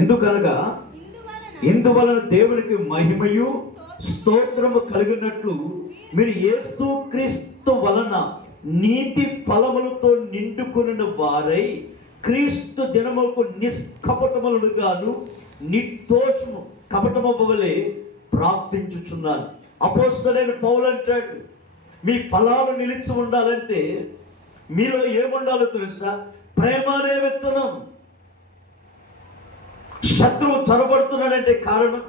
ఎందుకనగా ఇందువలన దేవునికి మహిమయు స్తోత్రము కలిగినట్లు మీరు యేసు క్రీస్తు వలన నీతి ఫలములతో నిండుకొనిన వారై క్రీస్తు దినముకు నిష్కపటములుగాను నిర్దోషము కపటమవ్వలే ప్రార్థించుచున్నాను. అపోస్తలుడైన పౌలు అంటాడు, మీ ఫలాలు నిలిచి ఉండాలంటే మీలో ఏముండాలో తెలుసా? ప్రేమ అనే విత్తనం. శత్రువు చొరబడుతున్నాడంటే కారణం,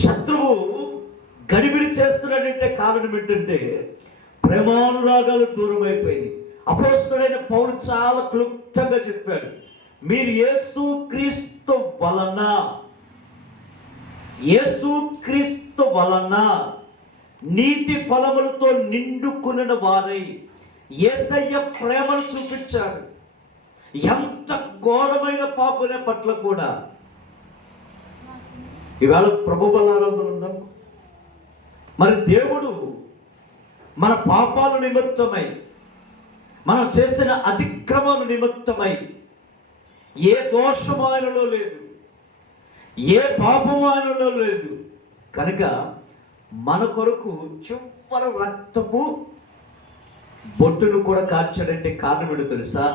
శత్రువు గడిబిడి చేస్తున్నాడంటే కారణం ఏంటంటే ప్రేమానురాగాలు దూరం అయిపోయింది. అపోస్తలుడైన పౌలు చాలా క్లుప్తంగా చెప్పాడు, మీరు యేసు క్రీస్తు వలన నీతి ఫలములతో నిండుకున్న వారై యేసయ్య ప్రేమను చూపించాడు. ఎంత ఘోరమైన పాపుల పట్ల కూడా ఈవేళ ప్రభు వల్ల ఆరాధన ఉందా? మరి దేవుడు మన పాపాల నిమిత్తమై, మనం చేసిన అతిక్రమాల నిమిత్తమై ఏ దోషము ఆయనలో లేదు, ఏ పాపము ఆయనలో లేదు కనుక మన కొరకు చివరి రక్తము బొట్టును కూడా కార్చాడంటే కారణం ఏంటో తెలుసా?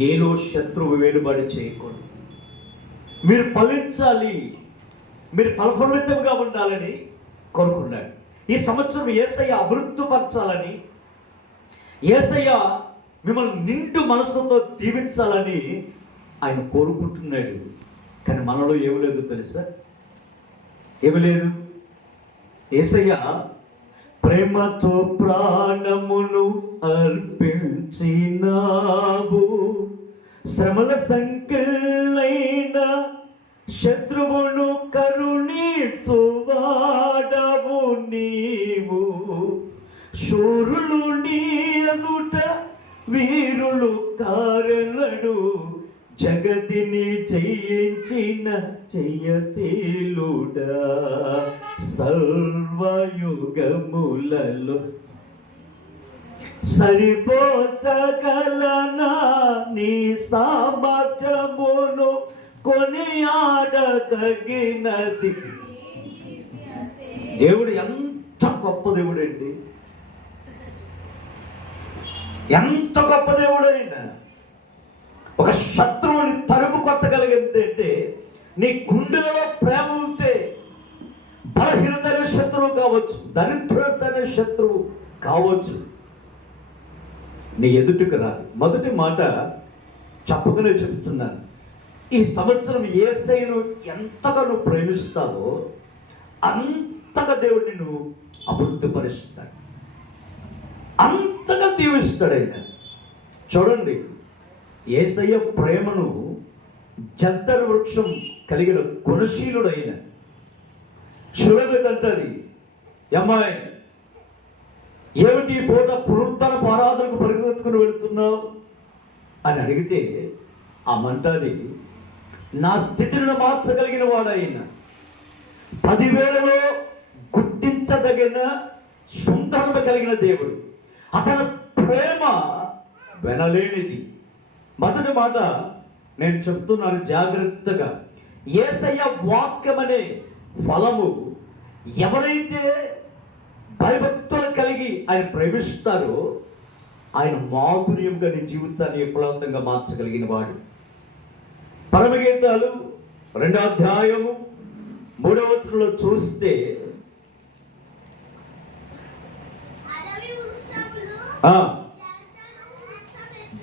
నేను శత్రువు వేలుబడి చేయకూడదు, మీరు ఫలించాలి, మీరు ఫలఫలితంగా ఉండాలని కోరుకున్నాడు. ఈ సంవత్సరం యేసయ్య అభివృద్ధిపరచాలని, యేసయ్య మిమ్మల్ని నిండు మనసుతో దీవించాలని ఆయన కోరుకుంటున్నాడు. కానీ మనలో ఏమి లేదు తెలుసా? ఏమి లేదు. యేసయ్య ప్రేమతో ప్రాణమును అర్పించినావు, శ్రమల సంఖ్యలైన శత్రువును కరుణించువాడవు నీవు, శూరులు నీ ఎదుట వీరులు కారణడు, జగతిని జయించిన జయశీలుడా, సర్వయుగములలో సరిపోచగలనా నీ సామర్థ్యమును కొనియాడదగినది. దేవుడు ఎంత గొప్ప దేవుడు అండి, ఎంత గొప్ప దేవుడు అయినా ఒక శత్రువుని తరుము కొట్టగలిగిందంటే నీ గుండెలలో ప్రేమ ఉంటే, బలహీనతైన శత్రువు కావచ్చు, దరిద్రతైన శత్రువు కావచ్చు, నీ ఎదుటికి రాదు. మొదటి మాట చెప్పకనే చెప్తున్నాను, ఈ సంవత్సరం యేసయ్యను ఎంతగా నువ్వు ప్రేమిస్తావో అంతగా దేవుడు నిన్ను అభివృద్ధిపరుస్తాడు, అంతగా దీవిస్తాడు ఆయన. చూడండి, యేసయ్య ప్రేమను జద్దరు వృక్షం కలిగిన గుణశీలుడైన చూడలేదంటది, అమ్మాయి ఏమిటి పూట పునరుత్థాన ఆరాధనకు పరిగెత్తుకుని వెళుతున్నావు అని అడిగితే అమ్మంటది, నా స్థితిని మార్చగలిగిన వాడైన 10,000లో గుర్తించదగిన సుందరత కలిగిన దేవుడు, అతని ప్రేమ వెనలేనిది. మొదటి మాట నేను చెప్తున్నాను జాగ్రత్తగా, యేసయ్య వాక్యం అనే ఫలము ఎవరైతే భయభక్తులు కలిగి ఆయన ప్రేమిస్తారో ఆయన మాధుర్యంగా నీ జీవితాన్ని ఫలవంతంగా మార్చగలిగిన వాడు. పరమగీతాలు 2వ అధ్యాయము 3వ వచనంలో చూస్తే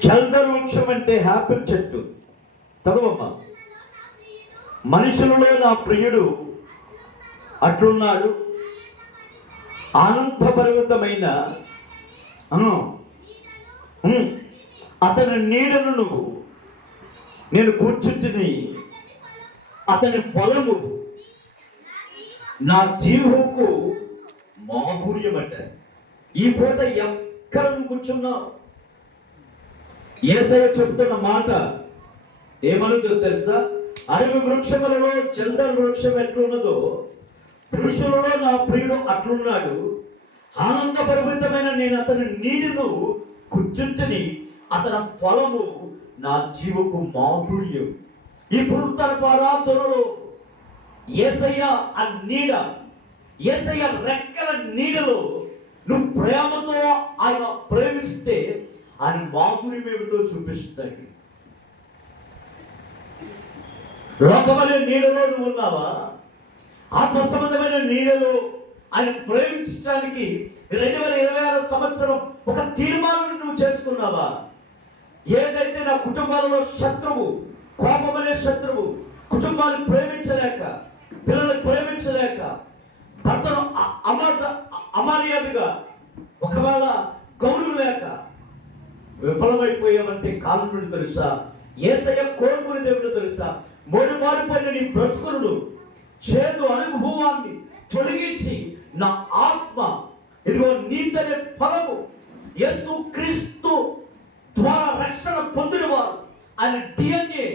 జల్దర్ వృక్షం అంటే యాపిల్ చెట్టు. చదువమ్మ. మనుషులలో నా ప్రియుడు అట్లున్నాడు, ఆనందపరిమితమైన అతని నీడను నేను కూర్చుంటిని, అతని ఫలము నా జీవకు మాధుర్యమట. ఈ పూట ఎక్కడ కూర్చున్నావు? యేసయ్య చెప్తున్న మాట ఏమనుందో తెలుసా? అడవి వృక్షములలో జల్దర్ వృక్షం ఎట్లున్నదో పురుషులలో నా ప్రియుడు అట్లున్నాడు, ఆనందపరిమితమైన నేను అతని నీడను కూర్చుంటని, అతని ఫలము నా జీవకు మాధుర్యం. ఈ పునరుత్థానపు ఆరాధనలో యేసయ్య ఆ నీడ, యేసయ్య రెక్కల నీడలో నువ్వు ప్రేమతో ఆయన ప్రేమిస్తే ఆయన మాధుర్యం ఏమిటో చూపిస్తాడు. లోకమైన నీడలో నువ్వు ఉన్నావా? ఆత్మ సంబంధమైన నీడలో ఆయన ప్రేమించడానికి 2026 సంవత్సరం ఒక తీర్మానం నువ్వు చేసుకున్నావా? ఏదైతే నా కుటుంబాలలో శత్రువు, కోపమనే శత్రువు, కుటుంబాన్ని ప్రేమించలేక, పిల్లల్ని ప్రేమించలేక, భర్తను అమర్యాదగా, ఒకవేళ గౌరవం లేక విఫలమైపోయామంటే కారణం నుండి తెలుసా? యేసయ్య కోరుకునేది ఏమిటో తెలుసా? మోడుబారిపోయిన నీ బ్రతుకులను, చేదు అనుభవాన్ని తొలగించి నా ఆత్మ, ఇదిగో నీతనే ఫలము, యేసు క్రీస్తు ద్వారా రక్షణ పొందిన వారు, ఆయన DNA,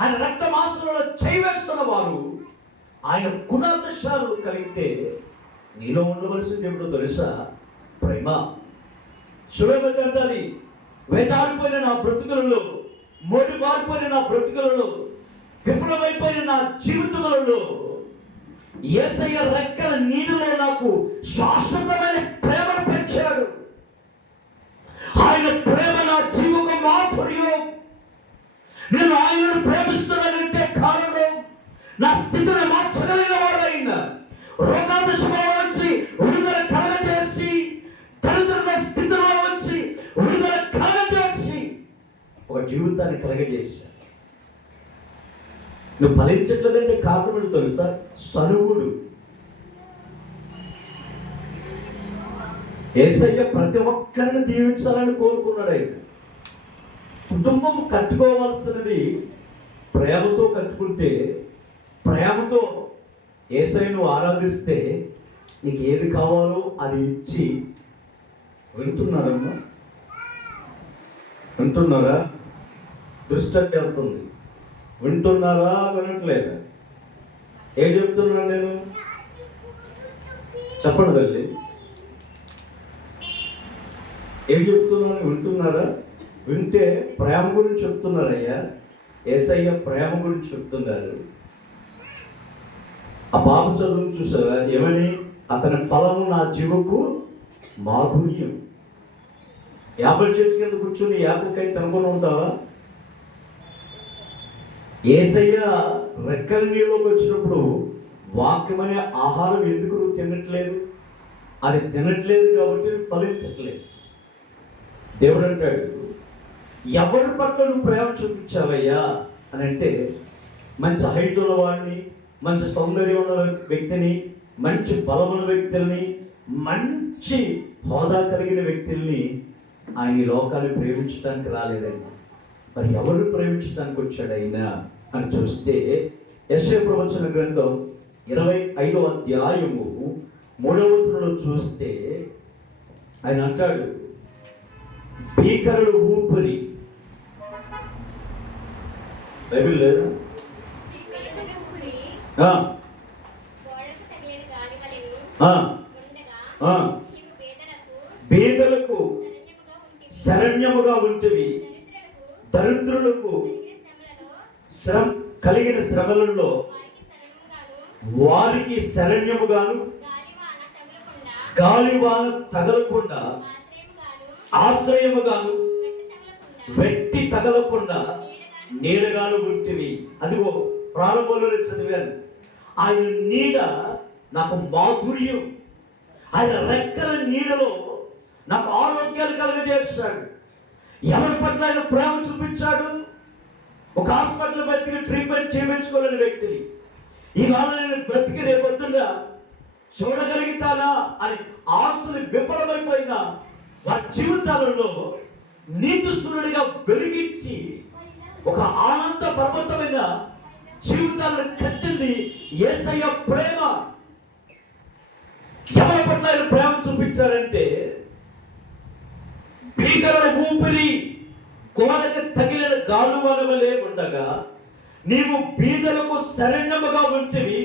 ఆయన రక్త మాంసంలో చేయివేస్తున్న వారు, ఆయన గుణాదర్శాలు కలిగితే నీలో ఉండవలసింది ఏమిటో తెలుసా? ప్రేమ. సులభంటాది, వేజారిపోయిన నా బ్రతుకులలో, మోడిబారిపోయిన నా బ్రతుకులలో, విఫలమైపోయిన నా జీవితములలో యేసయ్య రెక్కల నీడలో నాకు శాశ్వతమైన ప్రేమను పెంచాడు. ఆయన ప్రేమ నా జీవకు మాధుర్యం. నేను ఆయనను ప్రేమిస్తున్నానంటే కారణం నా స్థితిని మార్చగలిగిన వాడైన, రోగాదశలో వచ్చి విడుదల కలగజేసి, దరిద్ర స్థితిలో వచ్చి విడుదల కలగజేసి ఒక జీవితాన్ని కలగజేశాడు. నువ్వు ఫలించట్లేదంటే కారణం తెలుసా? సనుగుడు. యేసయ్య ప్రతి ఒక్కరిని దీవించాలని కోరుకున్నాడు. ఆయన కుటుంబం కట్టుకోవాల్సినది ప్రేమతో కట్టుకుంటే, ప్రేమతో యేసయ్యను ఆరాధిస్తే నీకు ఏది కావాలో అది ఇచ్చి, వింటున్నారమ్మా? వింటున్నారా? దృష్టి అంటే వెళ్తుంది. వింటున్నారా? వినట్లేదా? ఏం చెప్తున్నాను నేను? చెప్పండి తల్లి, ఏం చెప్తున్నాను? వింటున్నారా? వింటే ప్రేమ గురించి చెప్తున్నారయ్యా. యేసయ్య ప్రేమ గురించి చెప్తున్నారు. ఆ బాబు చదువు చూసారా? ఏమని? అతని ఫలము నా జీవకు మాధుర్యం. యాపిల్ చెట్టు కింద కూర్చొని యాపిల్కాయ తినకుండా ఉంటావా? యేసయ్య రెక్కల నీళ్ళలోకి వచ్చినప్పుడు వాక్యమనే ఆహారం ఎందుకు నువ్వు తినట్లేదు? అది తినట్లేదు కాబట్టి ఫలించట్లేదు. దేవుడు అంటాడు, ఎవరి పట్ల నువ్వు ప్రేమ చూపించావయ్యా అని అంటే, మంచి హైట్ ఉన్న వాడిని, మంచి సౌందర్యం ఉన్న వ్యక్తిని, మంచి బలమున్న వ్యక్తుల్ని, మంచి హోదా కలిగిన వ్యక్తుల్ని ఆయన ఈ లోకాన్ని ప్రేమించడానికి రాలేదండి. మరి ఎవరు ప్రేమించడానికి వచ్చాడు ఆయన అని చూస్తే, యెషయా ప్రవచన గ్రంథం 25వ అధ్యాయము 3వ వచనంలో చూస్తే ఆయన అంటాడు, భీకరుడు ఊపిరి. బైబిల్ లేదా? బీదలకు శరణ్యముగా ఉంటివి, దరిద్రులకు కలిగిన శ్రమలలో వారికి శరణ్యముగాను, గాలివాన తగలకుండా, ఆశ్రయముగాను, వెట్టి తగలకుండా నీడగాను ఉంటివి. అదిగో ప్రారంభంలోనే చదివాను. ఆయన నీడ నాకు మాధుర్యం. ఆయన రెక్కల నీడలో నాకు ఆరోగ్యాలు కలుగజేస్తాడు. ఎవరి పట్ల ఆయన ప్రేమ చూపించాడు? ఒక హాస్పిటల్ బతికి ట్రీట్మెంట్ చేయించుకోలేని వ్యక్తిని ఈవేళ నేను బ్రతికి రేపొద్దున చూడగలుగుతానా అని ఆశలు విఫలమైపోయిన వారి జీవితాలలో నీతిస్తునుడిగా వెలిగించి ఒక ఆనంద పర్వతమైన జీవితాలను కట్టింది యేసయ్య ప్రేమ. ఎవరి పట్ల ఆయన ప్రేమ చూపించారంటే, భీకరుల ఊపిరి కోరకి తగిలిన గాలువాన వలె ఉండగా నీవు బీదలకు శరణ్యముగా ఉంటివి,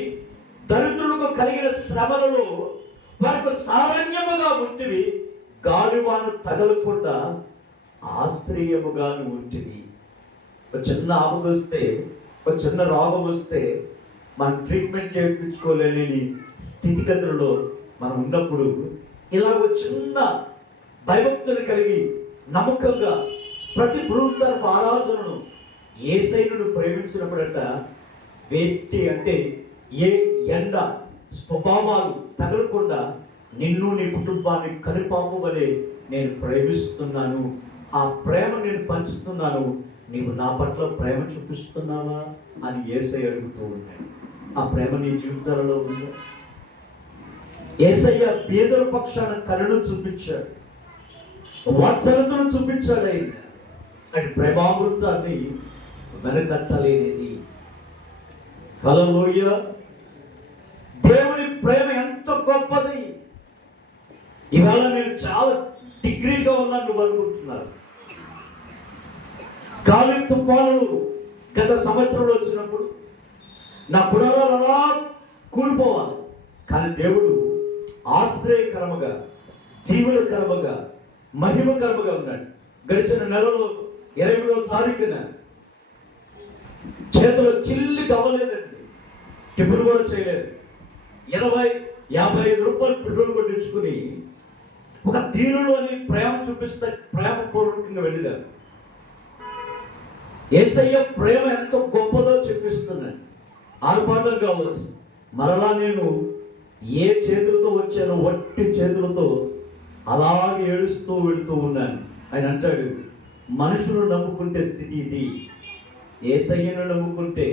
దరిద్రులకు కలిగిన శ్రమలలో వారికి సారణ్యముగా ఉంటివి, గాలివాన తగలకుండా ఆశ్రయముగా ఉంటివి. ఒక చిన్న ఆపద వస్తే, ఒక చిన్న రోగం వస్తే మనం ట్రీట్మెంట్ చేయించుకోలేని స్థితిగతులలో మనం ఉన్నప్పుడు ఇలాగ చిన్న భయభక్తులు కలిగి నమ్మకంగా ప్రతి బృహత్తరపు ఆరాధనను యేసయ్యను ప్రేమించినప్పుడట వ్యక్తి అంటే ఏ ఎండ స్వభావాలు తగలకుండా నిన్ను నీ కుటుంబాన్ని కనుపాపు వలె నేను ప్రేమిస్తున్నాను, ఆ ప్రేమ నేను పంచుతున్నాను, నీవు నా పట్ల ప్రేమ చూపిస్తున్నావా అని యేసయ్య అడుగుతూ ఉన్నాడు. ఆ ప్రేమ నీ జీవితాలలో ఉందా? యేసయ్య పేదల పక్షాన కరుణ చూపించాడు, వాత్సల్యతను చూపించాడు. ఆయన ప్రేమామృతాన్ని వెనకట్టలేనిది. హల్లెలూయా! దేవుని ప్రేమ ఎంత గొప్పది. ఇవాళ నేను చాలా డిగ్రీగా ఉన్నాను నువ్వు అనుకుంటున్నారు. గాలి తుఫానులు గత సంవత్సరంలో వచ్చినప్పుడు నా గుడారాలు అలా కూలిపోవాలి, కానీ దేవుడు ఆశ్రయకరముగా, జీవనకరముగా, మహిమకరముగా ఉన్నాడు. గడిచిన నెలలో 23వ తారీఖున చేతిలో చిల్లి కవ్వలేదండి, టిఫిన్ కూడా చేయలేదు. 50 రూపాయలు పెట్రోల్ కొట్టించుకుని ఒక తీరులో అని ప్రేమ చూపిస్తే ప్రేమపూర్వకంగా వెళ్ళారు. యేసయ్య ప్రేమ ఎంతో గొప్పదో చూపిస్తున్నాడు. ఆర్భాటం కావచ్చు. మరలా నేను ఏ చేతులతో వచ్చానో వట్టి చేతులతో అలాగే ఏడుస్తూ వెళుతూ ఉన్నాను. ఆయన అంటాడు, మనుషులు నమ్ముకుంటే స్థితి ఇది, యేసయ్యను నమ్ముకుంటే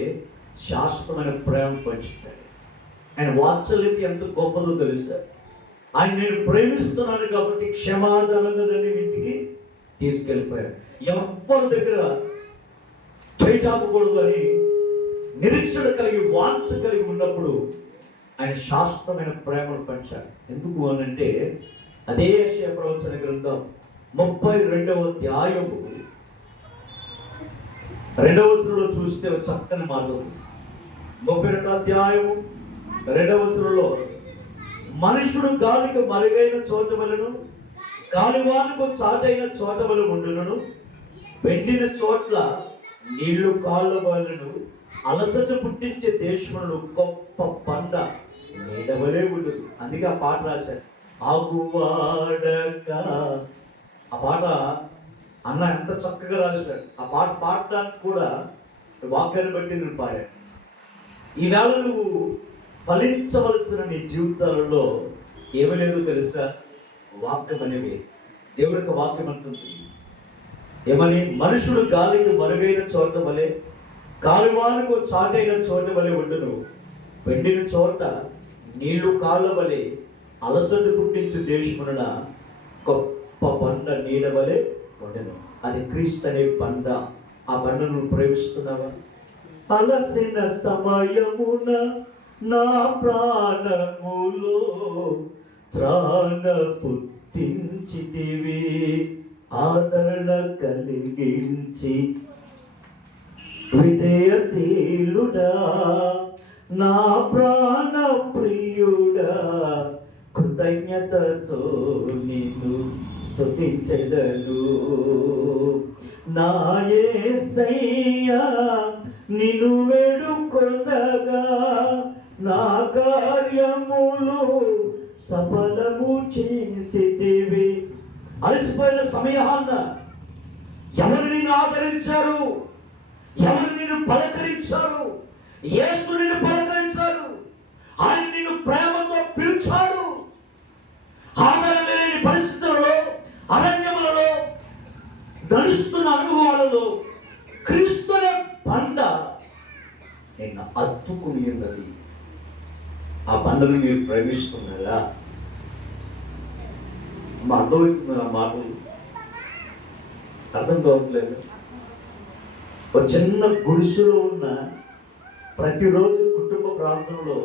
శాశ్వతమైన ప్రేమ పంచుతాడు. ఆయన వాత్సల్యత ఎంత గొప్పదో తెలుసా? ఆయన నేను ప్రేమిస్తున్నాను కాబట్టి క్షమాదానంగా దాన్ని ఇంటికి తీసుకెళ్ళిపోయాడు. ఎవరి దగ్గర చేచాపకూడదు అని నిరీక్షణ కలిగి, వాంఛ కలిగి ఉన్నప్పుడు ఆయన శాశ్వతమైన ప్రేమను పంచాడు. ఎందుకు అనంటే అదే యెషయా ప్రవచన గ్రంథం 32వ అధ్యాయము 2వ వచనంలో చూస్తే ఒక చక్కని మాట. 32వ అధ్యాయము 2వ వచనంలో, మనుషుడు గాలికి మరుగైన చోట వలెను, గాలివానకు చాటైన చోట వలె ఉండును, వెండిన చోట్ల నీళ్లు కాళ్ళ వలెను, అలసట పుట్టించే దేశములను గొప్ప పంట నీడవలే ఉండదు. అందుకే ఆ పాట రాశాడు, ఆగువాడక. ఆ పాట అన్న ఎంత చక్కగా రాశాడు. ఆ పాట పాడటానికి కూడా వాక్యాన్ని బట్టి నేను పాడాను. ఈవేళ నువ్వు ఫలించవలసిన నీ జీవితాలలో ఏమీ లేదో తెలుసా? వాక్యం అనేవి. దేవుడి యొక్క వాక్యం అంటుంది ఏమని? మనుషుడు గాలికి మరుగైన చోట వలె, గాలివానకు చాటైన చోట వలె ఉండును, వెండిన చోట నీళ్లు కాళ్ళ వలె, అలసట పుట్టించు దేశమున గొప్ప బండ నీడ వలె ఉండెను. అది క్రీస్తు అనే బండ. ఆ బండను నువ్వు ప్రేమిస్తున్నావా? అలసిన సమయమున నా ప్రాణములో త్రాణ పుట్టించితివి, ఆదరణ కలిగించి విజయశీలుడా, నా ప్రాణ ప్రియుడా, కృతజ్ఞతతో నిన్ను స్తుతించెదను. నా యేసయ్యా నిన్ను వేడుకొనగా, నా కార్యములు సఫలము చేసితివి. అలసిపోయిన సమయాన్న ఎవరు నిన్ను ఆదరించారు? ఎవరు నిన్ను పలకరించారు? యేసు నిన్ను పలకరించారు. ఆయన నిన్ను ప్రేమతో పిలిచాడు. ఆదరణ లేని పరిస్థితులలో, అరణ్యములలో, నడుస్తున్న అనుభవాలలో క్రీస్తునే బండ నిన్ను అద్దుకుని ఉన్నది. ఆ బండను మీరు ప్రేమిస్తున్నారా? మా అర్థమవుతుంది ఆ మాటలు? అర్థం కావట్లేదు. ఒక చిన్న గుడిసెలో ఉన్న ప్రతిరోజు కుటుంబ ప్రార్థనలో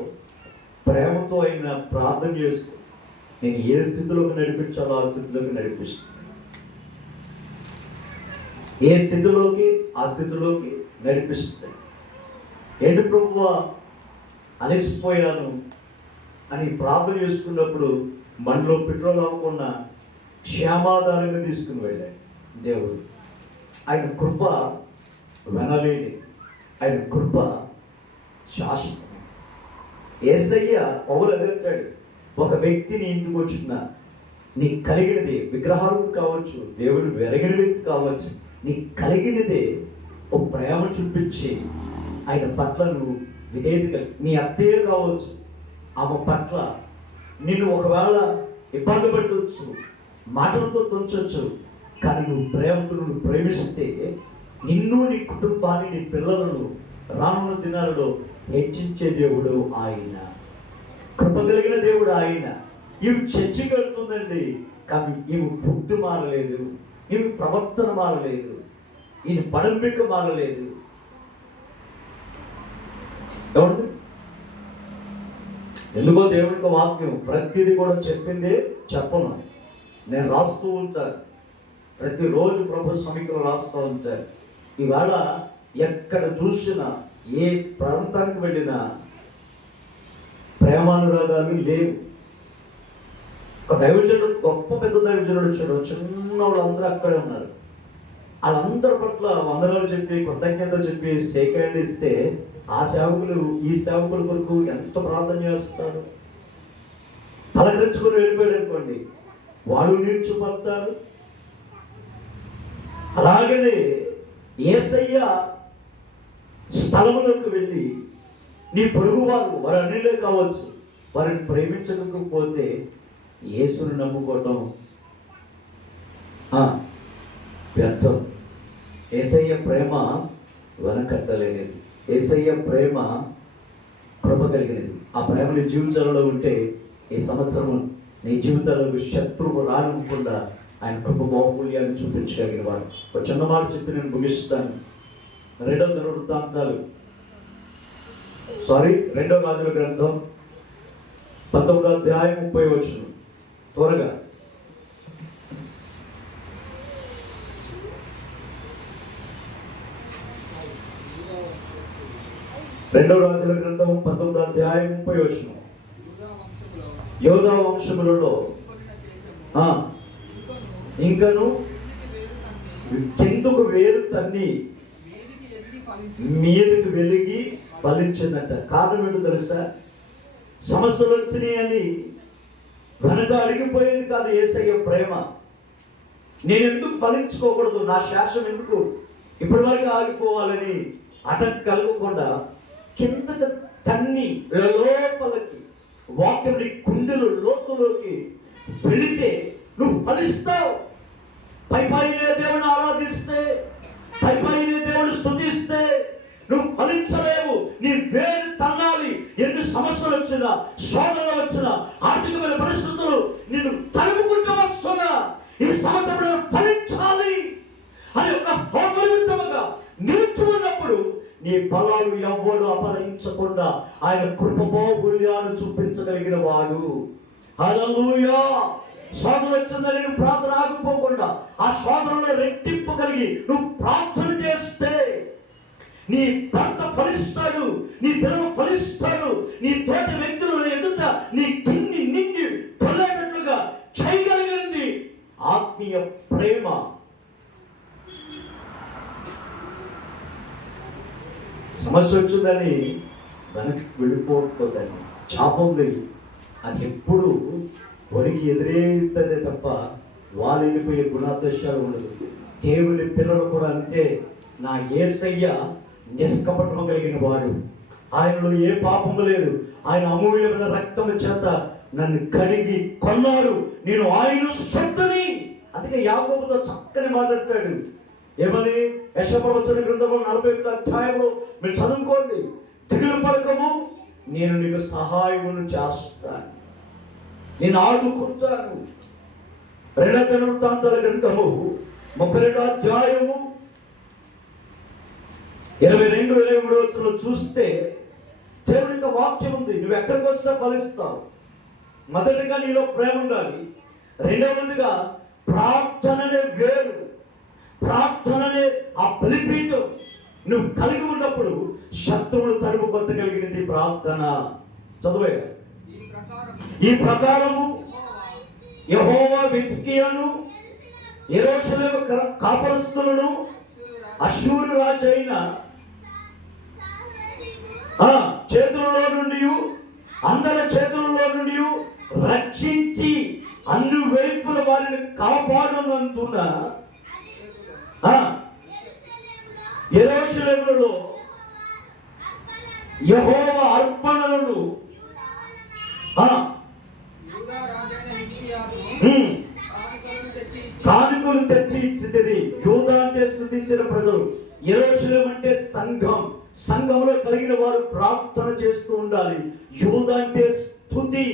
ప్రేమతో అయిన ప్రార్థన చేస్తూ నేను ఏ స్థితిలోకి నడిపించాలో ఆ స్థితిలోకి నడిపిస్తుంది. ఏ స్థితిలోకి ఆ స్థితిలోకి నడిపిస్తుంది. ఏంటి ప్రభువా అలసిపోయాను అని ప్రార్థన చేసుకున్నప్పుడు బండిలో పెట్రోల్ అవ్వకుండా క్షేమాధారంగా తీసుకుని వెళ్ళాడు దేవుడు. ఆయన కృప వెనలేని ఆయన కృప శాశ్వతం. యేసయ్య పౌలు ఎదుర్కొంటాడు, ఒక వ్యక్తిని ఇంటికి వచ్చిన నీకు కలిగినదే, విగ్రహాలు కావచ్చు, దేవుడు వెరగిన వ్యక్తి కావచ్చు, నీకు కలిగినదే ఒక ప్రేమ చూపించి ఆయన పట్ల నువ్వు విధేయత, నీ అత్తయ్య కావచ్చు, ఆమె పట్ల నిన్ను ఒకవేళ ఇబ్బంది పెట్టవచ్చు, మాటలతో తుంచవచ్చు, కానీ నువ్వు ప్రేమతో నువ్వు ప్రేమిస్తే నిన్ను, నీ కుటుంబాన్ని, నీ పిల్లలను రానున్న దినాలలో హెచ్చించే దేవుడు ఆయన, కృప కలిగిన దేవుడు ఆయన. ఇవి చర్చికి వెళ్తుందండి, కానీ ఇవి బుద్ధి మారలేదు, ఇవి ప్రవర్తన మారలేదు, ఈయన పడంబిక మారలేదు. ఏమండి? ఎందుకో దేవునికి వాక్యం ప్రతిదీ కూడా చెప్పిందే చెప్పను, నేను రాస్తూ ఉంటాను, ప్రతిరోజు ప్రభు సమీక్షలు రాస్తూ ఉంటాను. ఇవాళ ఎక్కడ చూసినా, ఏ ప్రాంతానికి వెళ్ళినా ప్రేమానురాగాలు లేవు. ఒక దైవజనుడు, గొప్ప పెద్ద దైవజనుడు వచ్చాడు, చిన్న వాళ్ళందరూ అక్కడే ఉన్నారు. వాళ్ళందరి పట్ల వందనాలు చెప్పి, కృతజ్ఞతలు చెప్పి షేక్ హ్యాండ్ ఇస్తే ఆ సేవకులు ఈ సేవకుల కొరకు ఎంత ప్రార్థన చేస్తారు. పలకరించుకొని వెళ్ళిపోయాడు అనుకోండి, వాళ్ళు నేర్చుపడతారు. అలాగనే యేసయ్య స్థలములకు వెళ్ళి నీ పొరుగువారు, వారు అన్నిలే కావచ్చు, వారిని ప్రేమించకపోతే యేసుని నమ్ముకోవటం వ్యర్థం. యేసయ్య ప్రేమ వెనకట్టలేనిది, యేసయ్య ప్రేమ కృప కలిగినది. ఆ ప్రేమ నీ జీవితంలో ఉంటే ఈ సంవత్సరం నీ జీవితంలో శత్రువు రానివ్వకుండా ఆయన కృప బాహుళ్యాన్ని చూపించగలిగిన వాడు. ఒక చిన్న మాట చెప్పి నేను ముగిస్తాను. 2వ దినవృత్తాంతాలు 2వ రాజుల గ్రంథం 19వ అధ్యాయం 30వ వచనం. త్వరగా. రెండవ రాజుల గ్రంథం 19వ అధ్యాయం 30వ వచనం. యోధా వంశములలో ఇంకను కిందకు వేరు తన్ని మీదకి వెలిగి ఫలించిందంట. కారణం ఏంటో తెలుసా? సమస్యలు వచ్చినాయి అని వెనక అడిగిపోయేది కాదు యేసయ్య ప్రేమ. నేను ఎందుకు ఫలించుకోకూడదు, నా శాసనం ఎందుకు ఇప్పటి వరకు ఆగిపోవాలని అటక్ కలగకుండా కిందకి తన్ని లోపలికి, వాక్యం నీ గుండెలు లోతులోకి వెళితే నువ్వు ఫలిస్తావు. పైపైనే దేవుని ఆరాధిస్తే, పైపైనే దేవుని స్తుతిస్తే నువ్వు ఫలించలేవు. నీ వేరు తన్నాలి. ఎన్ని సమస్యలు వచ్చినా, శోధనలు వచ్చినా, ఆర్థికమైన పరిస్థితులు నిన్ను తరుముకుంటూ వస్తున్నా, ఈ సంవత్సరం ఫలించాలి అని ఒక హోమనిమిత్తముగా నిలుచుకున్నప్పుడు నీ బలాలు ఎవ్వడు అపహరించకుండా ఆయన కృప బాహుళ్యాన్ని చూపించగలిగిన వాడు. హల్లెలూయా. శోధన వచ్చిందని నువ్వు ప్రార్థన ఆగిపోకుండా ఆ శోధనలో రెట్టింపు కలిగి నువ్వు ప్రార్థన చేస్తే నీ భర్త ఫలిస్తాడు, నీ పిల్లలు ఫలిస్తాడు, నీ తోటి వ్యక్తుల ఎదుట నీ గిన్ని నిండి పొల్లేటట్లుగా చేయగలిగింది ఆత్మీయ ప్రేమ. సమస్య వచ్చిందని వెనక్కి వెళ్ళిపోతుందని చాపంది, అది ఎప్పుడు వాడికి ఎదురేదే తప్ప వాళ్ళు వెళ్ళిపోయే గుణాదర్శాలు ఉండదు. దేవుని పిల్లలు కూడా అంతే. నా యేసయ్య నిష్కపటము కలిగిన వాడు, ఆయనలో ఏ పాపము లేదు, ఆయన అమూల్యమైన రక్తము చేత నన్ను కడిగి కొన్నాడు, నేను ఆయన సొంతని. అందుకే యాకోబుతో చక్కని మాట్లాడతాడు. ఏమని? యెషయా గ్రంథంలో 41వ అధ్యాయంలో మీరు చదువుకోండి. దిగులు పడకము, నేను నీకు సహాయమును చేస్తాను, నేను ఆదుకుంటాను. 2వ దినవృత్తాంతాల గ్రంథము 32వ అధ్యాయము 22-23 వచనంలో చూస్తే దేవుని యొక్క వాక్యం ఉంది. నువ్వు ఎక్కడికి వస్తే ఫలిస్తావు. మొదటిగా నీలో ప్రేమ ఉండాలి. రెండవదిగా ప్రార్థననే వేరు, ప్రార్థననే ఆ బలిపీఠం నువ్వు కలిగి ఉన్నప్పుడు శత్రువులు తరుము కొట్టగలిగినది ప్రార్థన. చదువే. ఈ ప్రకారము యెహోవా హిజ్కియాను యెరూషలేము కాపరస్తులను అశ్షూరు రాజు అయిన చేతులలో నుండి, అందరి చేతులలో నుండి రక్షించి అన్ని వైపుల వారిని కాపాడునందున యెరూషలేములో యెహోవా అర్పణలను కానుకలు తెచ్చి ఇచ్చితిరి. యూదా అంటే స్తుతించిన ప్రజలు, యెరూషలేము అంటే సంఘం. సంఘంలో కలిగిన వారు ప్రార్థన చేస్తూ ఉండాలి. యూదా అంటే స్తుతి.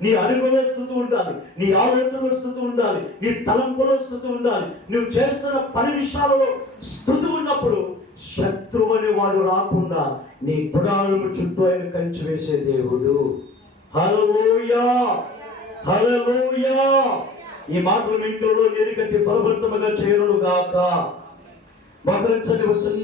నీ అడుగులో స్తుతి ఉండాలి, నీ ఆలోచనలో స్తుతి ఉండాలి, నీ తలంపులో స్తుతి ఉండాలి. నువ్వు చేస్తున్న పని విషయాలలో స్తుతి ఉన్నప్పుడు శత్రువు అనే వాడు రాకుండా నీ గుడాలను చుట్టూ ఆయన కంచి వేసే దేవుడు. హల్లెలూయా, హల్లెలూయా. ఈ మాటలు మీ ఇంట్లో నీరు కట్టి ఫలవంతముగా చేయను గాక. మోకరించండి. వచ్చిన